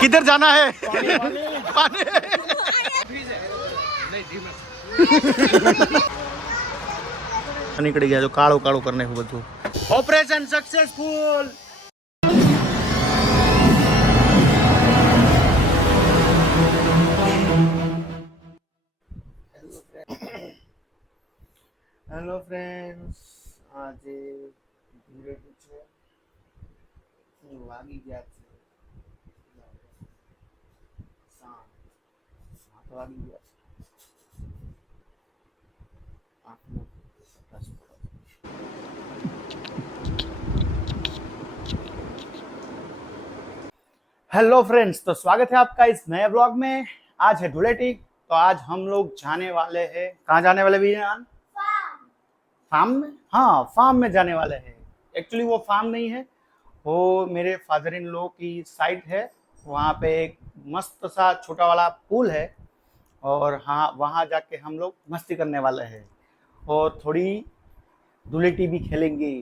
किधर जाना है? નીકળી ગયા જો કાળું કાળું કરીને બધું. Operation successful. હેલો ફ્રેન્ડ્સ, આજે વાગી ગયા છે 7 વાગી ગયા છે. हेलो फ्रेंड्स, तो स्वागत है आपका इस नए ब्लॉग में. आज है धुलेटी, तो आज हम लोग जाने वाले हैं. कहाँ जाने वाले भैया? फार्म में. हाँ, फार्म में जाने वाले हैं. एक्चुअली वो फार्म नहीं है, वो मेरे फादर इन लॉ की साइट है. वहाँ पे एक मस्त सा छोटा वाला पूल है और हाँ, वहाँ जाके हम लोग मस्ती करने वाले हैं और थोड़ी धुलेटी भी खेलेंगे.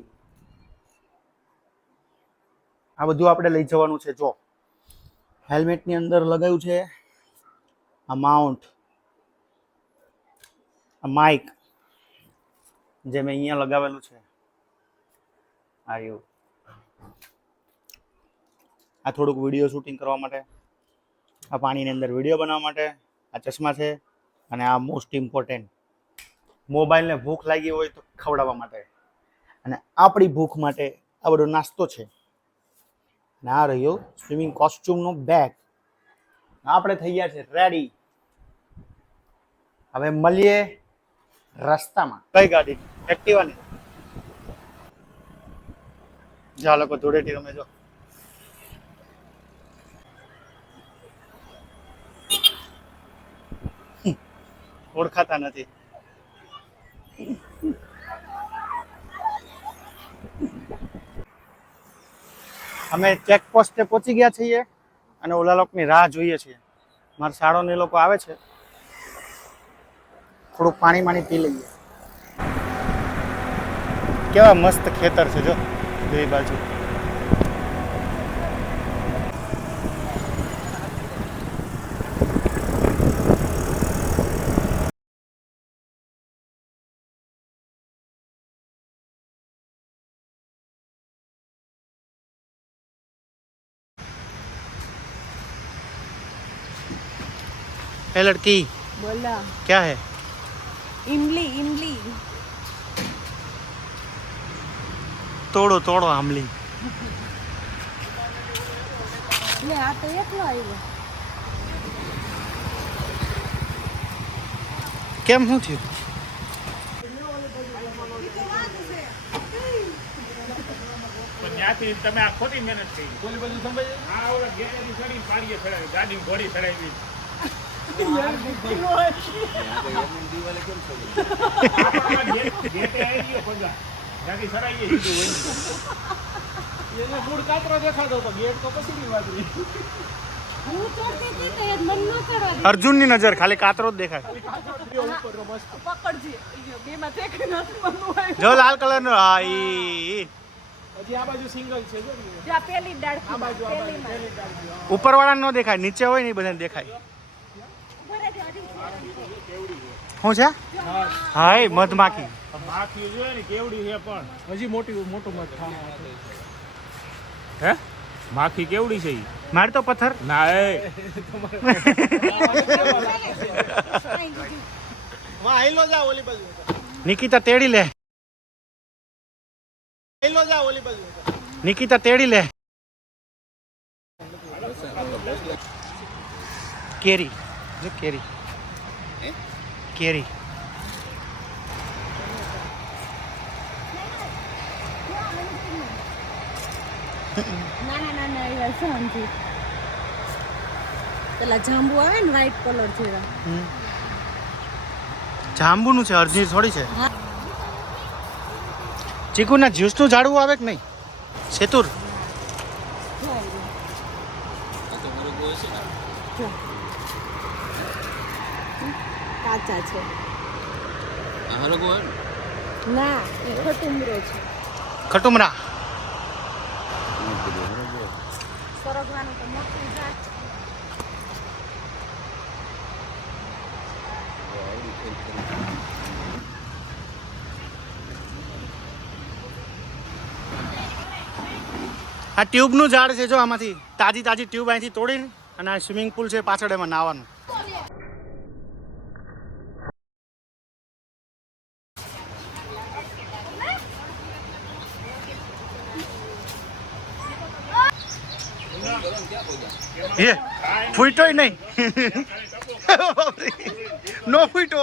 આ બધું આપણે લઈ જવાનું છે. જો હેલ્મેટની અંદર લગાવ્યું છે આ માઉન્ટ, આ માઇક જે મેં અહીંયા લગાવેલું છે. આવ્યું આ થોડુંક વિડીયો શૂટિંગ કરવા માટે, આ પાણીની અંદર વિડીયો બનાવવા માટે. આ ચશ્મા છે અને આ મોસ્ટ ઇમ્પોર્ટન્ટ મોબાઈલને ભૂખ લાગી હોય તો ખવડાવવા માટે, અને આપણી ભૂખ માટે આ બધો નાસ્તો છે. અને આ રહ્યો સ્વિમિંગ કોસ્ટ્યુમનો બેગ. આપણે થઈ ગયા છે રેડી. હવે મળીએ રસ્તામાં. કઈ ગાડી? એક્ટિવાની. જા લોકો ધૂળેટી રમે. જો ઓળખાતા નથી. અમે ચેક પોસ્ટે પહોંચી ગયા છીએ અને ઓલા લોકોની રાહ જોઈએ છીએ. મારા શાળોને લોકો આવે છે. થોડુંક પાણી પી લઈએ. કેવા મસ્ત ખેતર છે જો બે બાજુ. ए लड़की, बोला क्या है? इमली. इमली तोड़ो तोड़ो आमली. ले आ तो एकलो આવ્યો. કેમ શું થયું? ત્યાંથી તમે આ ખોટી મહેનત કરી. બોલી બધું સમજાય. આ ઓલા ગેરેજી ચડી પાડીએ ચડાવી, ગાડી ઘોડી ચડાવી. અર્જુન ની નજર ખાલી કાતરો જ દેખાય. જો લાલ કલર નો. હા, આ બાજુ સિંગલ છે. ઉપર વાળા નો દેખાય, નીચે હોય ને બધાને દેખાય. શું છે? હા, મધમાખી. માખી જોઈએ ને કેવડી છે, પણ હજી મોટું મધ. હે માખી કેવડી છે? મારે તો પથ્થર ના. નિકિતા તેડી લે. નિકિતા તેડી લે. કેરી જો કેરી. કેરી ના શાંતિ. પેલા જાંબુ આવે ને વ્હાઈટ કલર જેવા. જાંબુ નું છે, અરજી થોડી છે. ચીકુ ના જ્યુસ નું ઝાડવું આવે કે નહીં? સેતુર કાચા છે. ના, એ ખટુમરો છે. ખટુમરા. સરગવાનું તો મોટું ઝાડ. આ ટ્યુબનું ઝાડ છે જો આમાંથી તાજી તાજી ટ્યુબ અહીંથી તોડીને અને આ સ્વિમિંગ પુલ છે પાછળ એમાં નાવાનું. એ ફૂટોય નહીં. નો ફૂટો.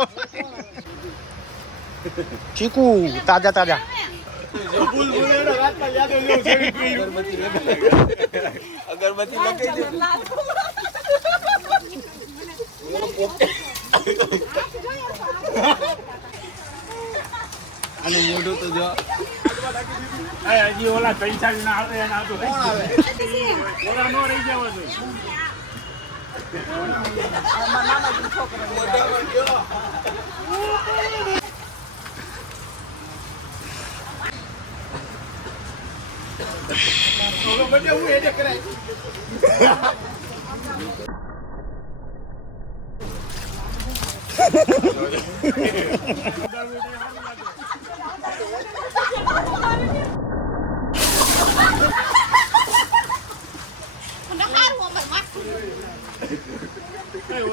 ચીકુ તાજા તાજા. અગરબત્તી લગાઈ દે. અને મોઢું તો જો હજી ઓલા પૈસા ના આવે એના તો કોણ આવે ઓલા નો રહી જવા દો.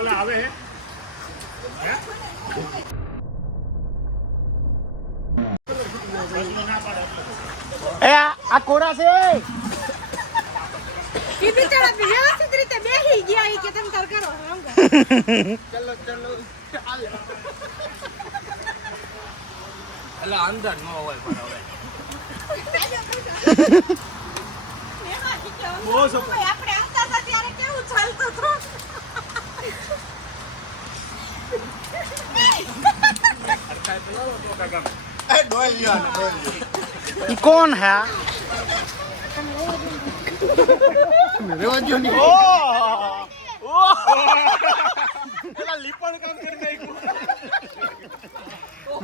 ઓલા આવે હે એ આ કોરા છે. ઈ બિચારા વ્યવસ્થિત રીતે બેહી ગયા ઈ કે તમે તાર કરો સમજો. ચલો ચલો એટલે અંદર ન હોય પણ હવે આપણે આવતા હતા ત્યારે કેવું ચાલતું હતું. ઈ કોણ હે?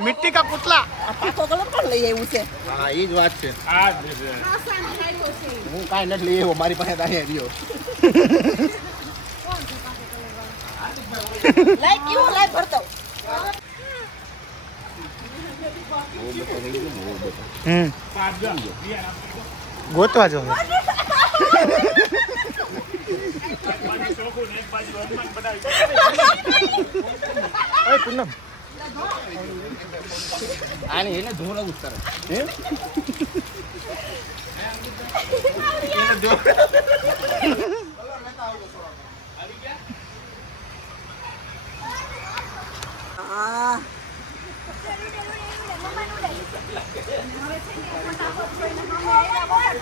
मिट्टी का पुतला. પાકો કલર પણ લઈ આવ્યું છે. હા ઈ જ વાત છે. આ જ છે. આસાન ખાયો છે. હું કાંઈ નથી લઈ આવ્યો મારી પાસે દાહે રહ્યો. લાઈ કેવું લાઈ ભરતો. પાંચ જણ ગોતવા જો. ચોખ્ખું ને એક બાજુ હનુમાન બનાવી ઓય પૂનમ આને એને ધોળવું જ કરે. હે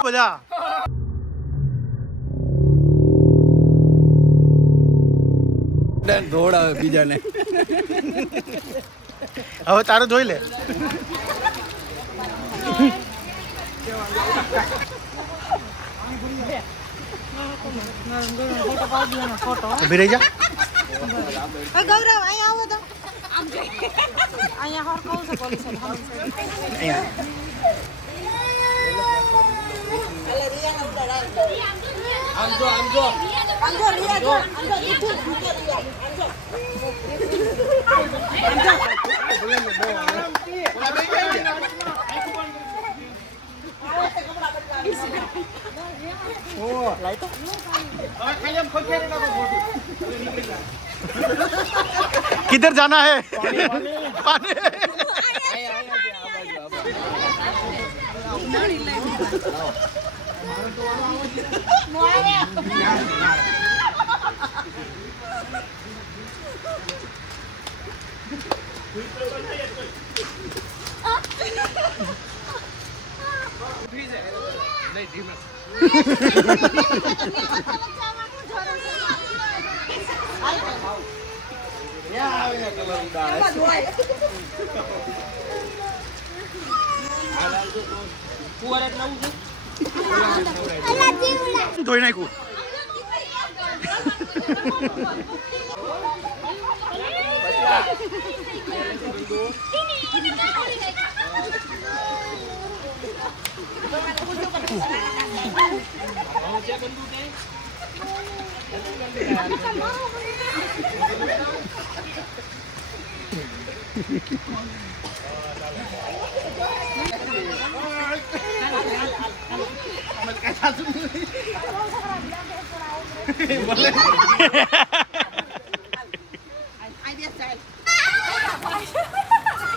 બધા ધોળાવે બીજાને. હવે તારું જોઈ લે. ઉભી રહી જા. ગૌરવ અહીંયા આવો તો. અહીંયા હર કહું છું પોલીસ અહીંયા આમ જો આમ જો અંજો રિયા જો અંજો મીઠું રિયા અંજો किधर जाना है? पानी. ધોઈ નાખ્યું.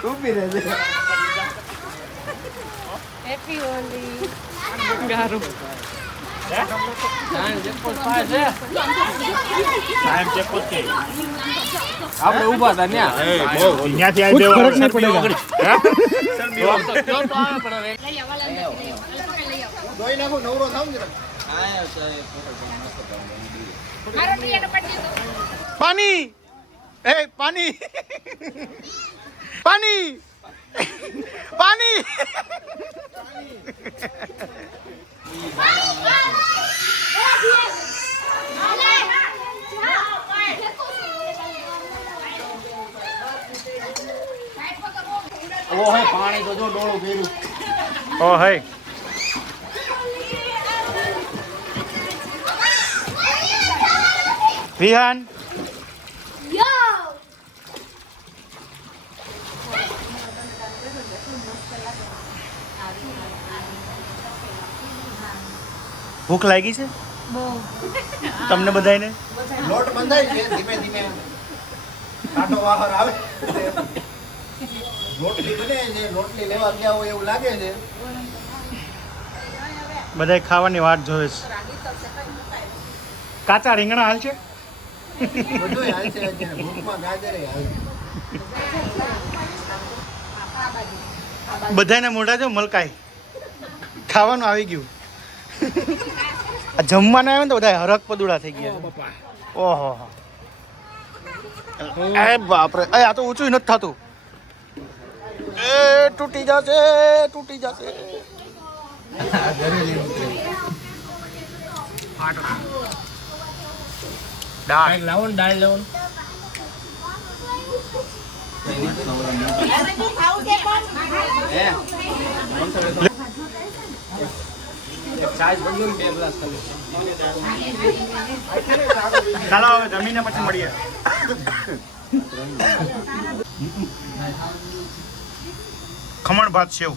ઊભી રહેજે. હેપી હોલી સાહેબ ચેક કરતી આપણે ઊભા હતા ન્યા. ત્યાંથી આવી દેવા ફરક નહીં પડેગા ધોઈ નાખું નવરો થાવ ને જરા. પાણી એ પાણી પાણી પાણી ઓ હે પાણી તો જો ડોળું ફેર્યું. ઓ હે વિહાન ભૂખ લાગી છે તમને બધાને લોટ બંધાય છે ધીમે ધીમે. કાંટો બહાર આવે. રોટલી બને છે, રોટલી લેવા ગયા હોય એવું લાગે છે. બધાય ખાવાની વાટ જોવે છે કાચા રીંગણા હાલ છે બધુંય હાલ છે અત્યારે. ભૂખમાં ગાજરે હાલ. બધાને મોઢા જો મલકાય ખાવાનું આવી ગયું આ જમવાનું આવ્યું ને તો બધા હરક પદુડા થઈ ગયા ઓહો એ બાપરે એ આ તો ઊંચું નથી થતું એ તૂટી જશે દાળ લાવો ને દાળ લાવો ચાલો હવે જમીને પછી મળીએ ખમણ ભાત સેવ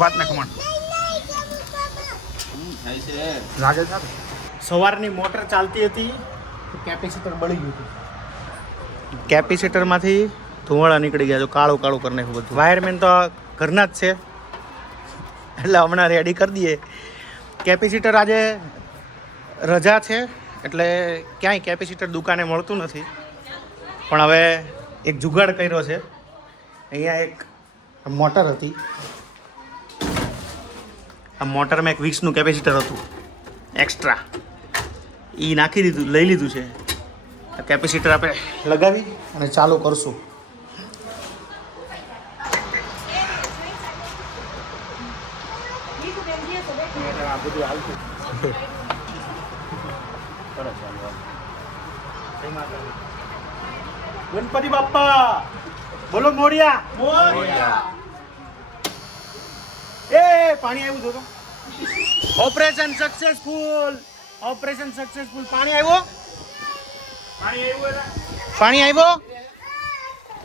ભાત ને ખમણ લાગે છે સવારની મોટર ચાલતી હતી કેપેસિટર બળી ગયું હતું કેપેસિટરમાંથી ધુવાળા નીકળી ગયા તો કાળું કાળું કરી નાખ્યું બધું વાયરમેન તો ઘરના જ છે એટલે હમણાં રેડી કરી દઈએ કેપેસિટર આજે રજા છે એટલે ક્યાંય કેપેસિટર દુકાને મળતું નથી પણ હવે એક જુગાડ કર્યો છે અહીંયા એક મોટર હતી આ મોટરમાં એક 20નું કેપેસિટર હતું એક્સ્ટ્રા એ નાખી દીધું લઈ લીધું છે કેપેસિટર આપણે લગાવી અને ચાલુ કરશું ગણપતિ બાપ્પા બોલો મોરિયા એ પાણી આવ્યું તો ઓપરેશન સક્સેસફુલ પાણી આવ્યો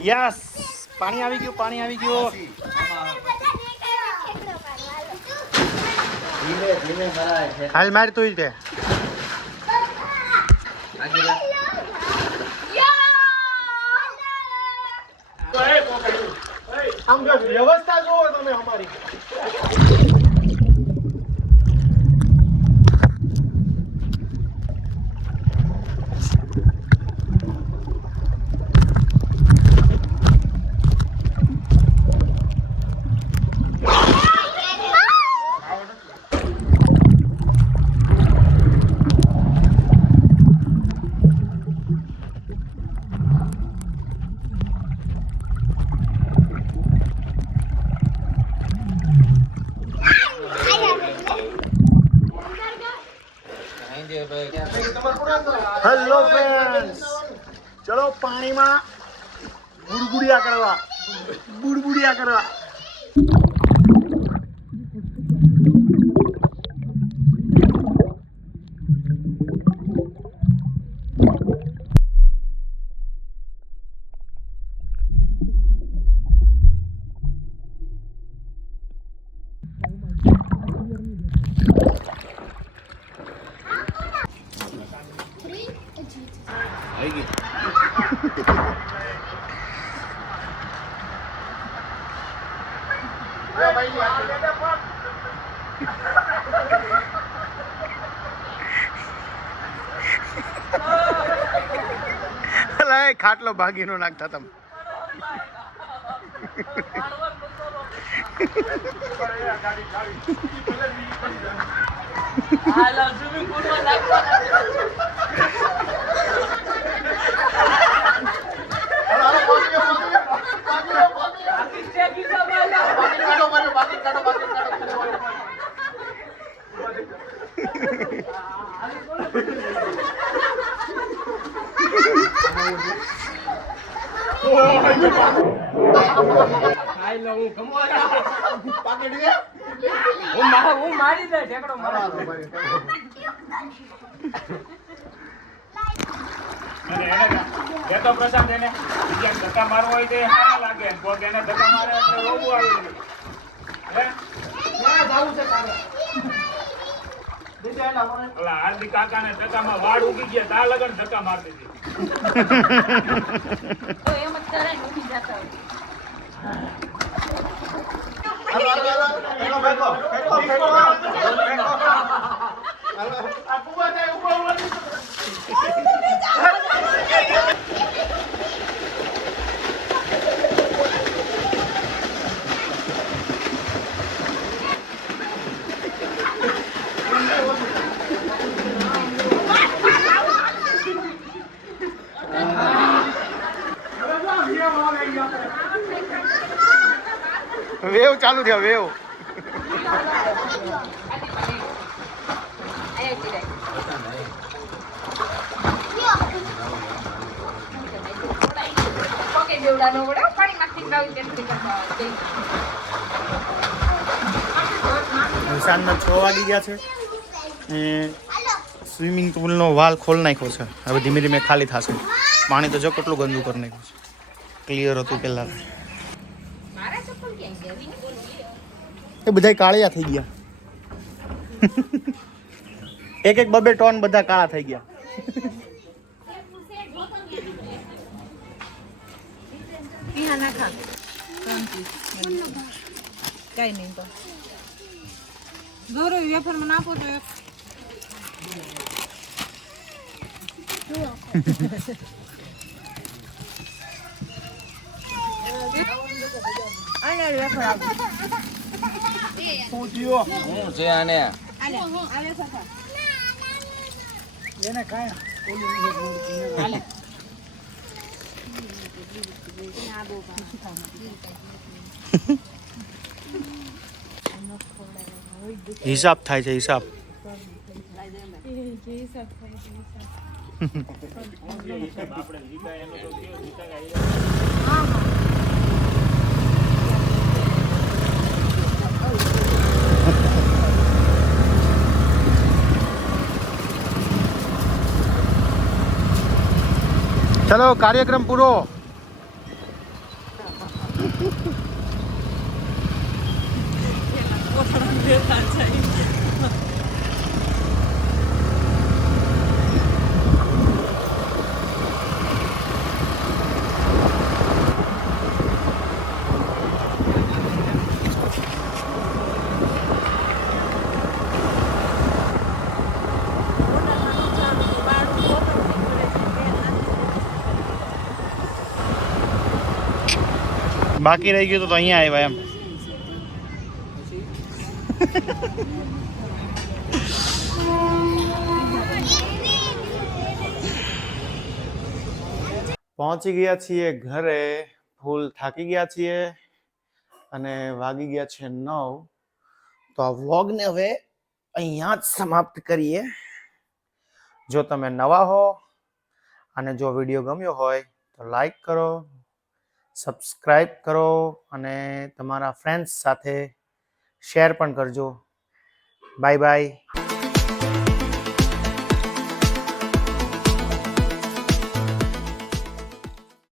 યસ પાણી આવી ગયું હાલ માર તું તે આમ જો વ્યવસ્થા જોવો તમે અમારી હેલો ફ્રેન્ડ્સ ચલો પાણીમાં બુડબુડિયા કરવા ખાટલો ભાગી નો નાખતા તમે. હું મારી દે ઠેકડો મારા અને એને તો પ્રશાંત એને બીજા ધક્કા મારવો હોય તો એ સારા લાગે કોક એને ધક્કા મારે એટલે રોવું આવી હે જાવું છે કાલે દીધે એના મને ઓલા હાર્દિક કાકાને ધક્કામાં વાળ ઉગી ગયા તા લગન ધક્કા મારતી હતી તો એમ જ કરે ને ઉઠી જતા હોય. વેવ ચાલુ થયો વેવ. સાંજના 6 વાગી ગયા છે. સ્વિમિંગ પુલનો વાલ ખોલ નાખ્યો છે. હવે ધીમે ધીમે ખાલી થશે. પાણી તો જો કેટલું ગંદુ કરી નાખ્યું છે. ક્લિયર હતું પહેલા. એ બધા કાળિયા થઈ ગયા. એક એક બબે ટોન બધા કાળા થઈ ગયા. પીહા નાખા કઈ નહીં તો ગૌરવ વેફર માં નાખો તો એક આને વેફર આપો શું થયો હું છે આને આલે સફા એને કાય આલે હિસાબ થાય છે હિસાબ. ચલો કાર્યક્રમ પૂરો. બાકી રહી ગયું તો અહીંયા આવ્યા એમ. પહોંચી ગયા છીએ ઘરે. ફૂલ થાકી ગયા છીએ અને વાગી ગયા છે 9. તો આ વ્લોગને હવે અહીંયા જ સમાપ્ત કરીએ. જો તમે નવા હો અને જો વિડીયો ગમ્યો હોય તો લાઈક કરો, સબસ્ક્રાઈબ કરો અને તમારા ફ્રેન્ડ્સ સાથે શેર પણ કરજો. Bye bye.